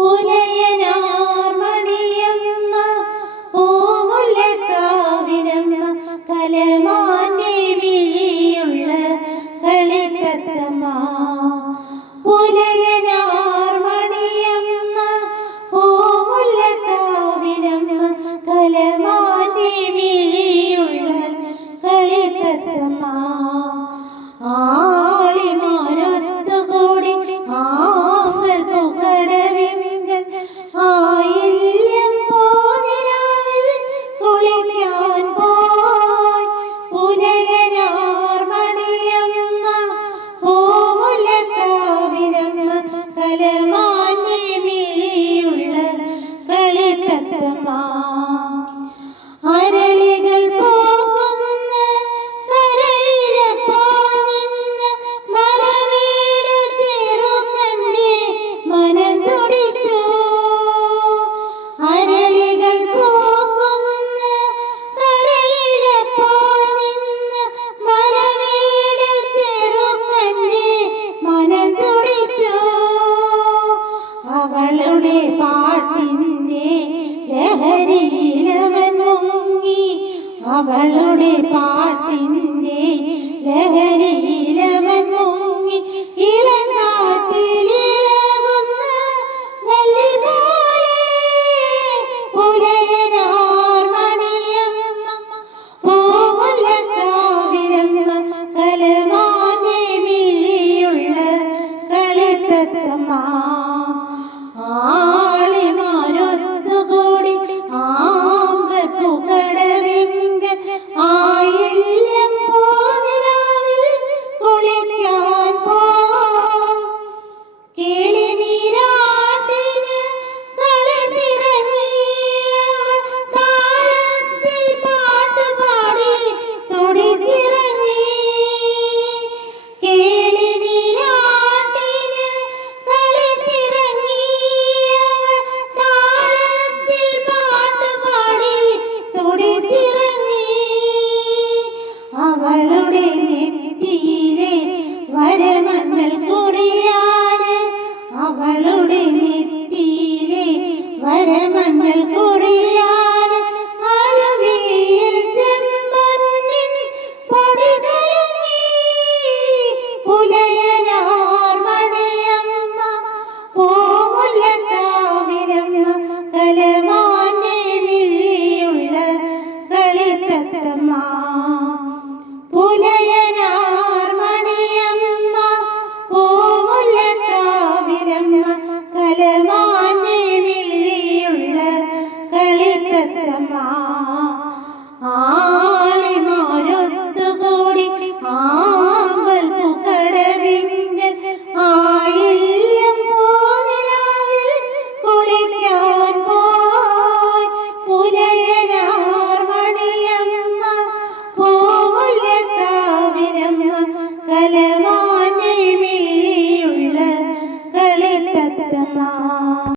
പുലയനാർമണിയമ്മ പൂമുല്ലക്കാവിലമ്മ കലമാന്റെ വിഴിയുള്ള കളിത്തത്തമ്മ. പുലയനാർമണിയമ്മ പൂമുല്ലക്കാവിലമ്മ കലമാന്റെ വിഴിയുള്ള കളിത്തത്തമ്മ. ആളിമാരൊത്തുകൂടി ആമ്പൽ പൂക്കടവിങ്കൽ ആയില്യം പോനിലാവിൽ കുളിക്കാൻ പോയി. പുലയനാർമണിയമ്മ പൂമുല്ലക്കാവിലമ്മ കലമാന്റെ വിഴിയുള്ള കളിത്തത്തമ്മ. അരളികൾ പോകുന്ന കരയിലപ്പോൾ നിന്ന് മരവീട് ചെറുക്കൻ്റെ മനം തുടിച്ചു. അരളികൾ പോകുന്ന കരയിലപ്പോൾ നിന്ന് മരവീട് ചെറുക്കൻ്റെ മനം തുടിച്ചു. അവളുടെ പാട്ടിൻ്റെ ലഹരിയിലവൻ മുങ്ങി. അവളുടെ പാട്ടിൻ്റെ ലഹരിയിലവൻ മുങ്ങി. ഇളങ്കാറ്റിലിളകുന്ന വല്ലി പോലെ പുലയനാർമണിയമ്മ പൂമുല്ലക്കാവിലമ്മ കലമാന്റെ വിഴിയുള്ള കളിത്തത്തമ്മ. ആളിമാരൊത്തുകൂടി ആമ്പൽ പൂക്കടവിങ്കൽ ആയില്യം പോനിലാവിൽ കുളിക്കാൻ പോയി. കിളിനീരാട്ടിന് കളിച്ചിറങ്ങിയവൾ താളത്തിൽ പാട്ടുപാടി തുടിച്ചിറങ്ങി. കിളിനീരാട്ടിന് കളിച്ചിറങ്ങിയവൾ താളത്തിൽ പാട്ടുപാടി തുടിച്ചിറങ്ങി. അവളുടെ നെറ്റിയിലെ വരമഞ്ഞൾ കുറിയാന് അവളുടെ നെറ്റിയിലെ വരമഞ്ഞൾ